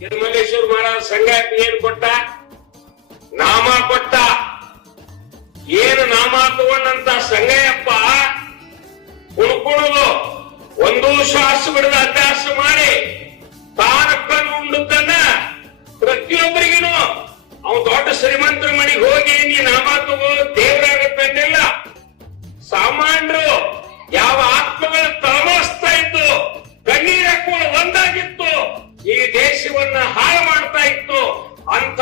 ತಿರುಮಲೇಶ್ವರ ಮಹಾರಾಜ ಸಂಘ ಏನ್ ಕೊಟ್ಟ? ನಾಮ ಕೊಟ್ಟ. ಏನು ನಾಮ ತಗೊಂಡಂತ ಸಂಘಯಪ್ಪ ಕುಣುಕುಣದು ಒಂದು ಶ್ವಾಸ ಬಿಡದ ಅಭ್ಯಾಸ ಮಾಡಿ ತಾನ ಕಣ್ಣು ಉಂಡದನ್ನ ಪ್ರತಿಯೊಬ್ಬರಿಗೂ ಅವ್ ದೊಡ್ಡ ಶ್ರೀಮಂತರ ಮನೆಗೆ ಹೋಗಿ ನೀ ನಾಮ ತಗೋ ದೇವರಾಗತ್ತಂದಿಲ್ಲ. ಸಾಮಾನ್ಯರು ಯಾವ ಆತ್ಮಗಳು ತಳಮಳಿಸ್ತಾ ಇತ್ತು, ಕಣ್ಣೀರ್ ಹಾಕೊಂಡು ಒಂದಾಗಿತ್ತು, ಈ ದೇಶವನ್ನ ಹಾಳು ಮಾಡ್ತಾ ಇತ್ತು, ಅಂತ